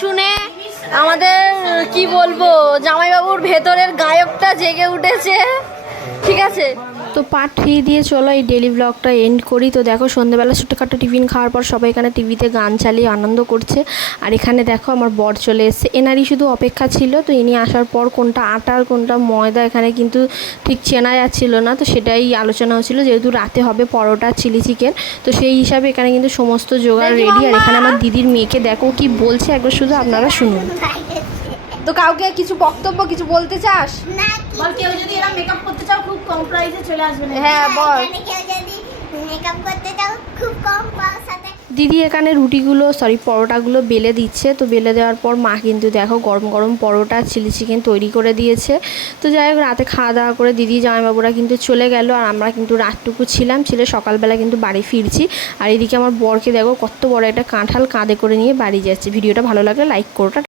শুনে আমাদের কি বলবো, জামাইবাবুর ভেতরের গায়কটা জেগে উঠেছে। ঠিক আছে, তো পার্ট 3 দিয়ে চলো এই ডেলি ব্লগটা এন্ড করি। তো দেখো সন্ধ্যেবেলা ছোটোখাটো টিফিন খাওয়ার পর সবাই এখানে টিভিতে গান চালিয়ে আনন্দ করছে। আর এখানে দেখো আমার বর চলে এসছে, এনারই শুধু অপেক্ষা ছিল। তো ইনি আসার পর কোনটা আটা আর কোনটা ময়দা এখানে কিন্তু ঠিক চেনা যাচ্ছিল না। তো সেটাই আলোচনা হচ্ছিলো, যেহেতু রাতে হবে পরোটা চিলি চিকেন, তো সেই হিসাবে এখানে কিন্তু সমস্ত জোগাড় রেডি। আর এখানে আমার দিদির মেয়েকে দেখো কি বলছে, একবার শুধু আপনারা শুনুন। তো কাউকে কিছু বক্তব্য কিছু বলতে চাস? বল, কেউ যদি এরা মেকআপ করতে চাও খুব কম প্রাইসে চলে আসবে না। হ্যাঁ বল। কেউ যদি মেকআপ করতে চাও খুব কম পয়সাতে। দিদি এখানে রুটিগুলো পরোটাগুলো বেলে দিচ্ছে। তো বেলে দেওয়ার পর মা কিন্তু দেখো গরম গরম পরোটা চিলি চিকেন তৈরি করে দিয়েছে। তো যাই হোক, রাতে খাওয়া দাওয়া করে দিদি জামাইবাবুরা কিন্তু চলে গেল। আর আমরা কিন্তু রাতটুকু ছিলাম, সকালবেলা কিন্তু বাড়ি ফিরছি। আর এদিকে আমার বরকে দেখো কত বড় একটা কাঁঠাল কাঁধে করে নিয়ে বাড়ি যাচ্ছে। ভিডিওটা ভালো লাগলে লাইক করো।